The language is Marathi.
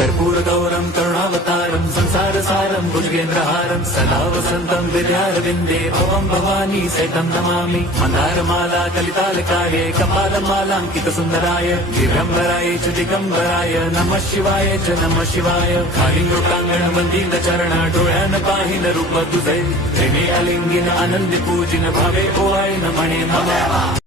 कर्पूरगौरं करुणावतारं संसारसारं भुजगेन्द्रहारं सदा वसन्तं विद्यारविन्दे भवं भवानी सहितं नमामि मन्दारमाला कलितालकाये कपालमालाङ्कितसुन्दराय दिगम्बराय च दिगम्बराय नमः शिवाय च नमः शिवाय कालिंगोटांगण वंदित चरण डोळ्यान पाहिन रूप तुझे प्रेमे अलिंगिन आनंदी पूजिन भावे ओवाळीन म्हणे मम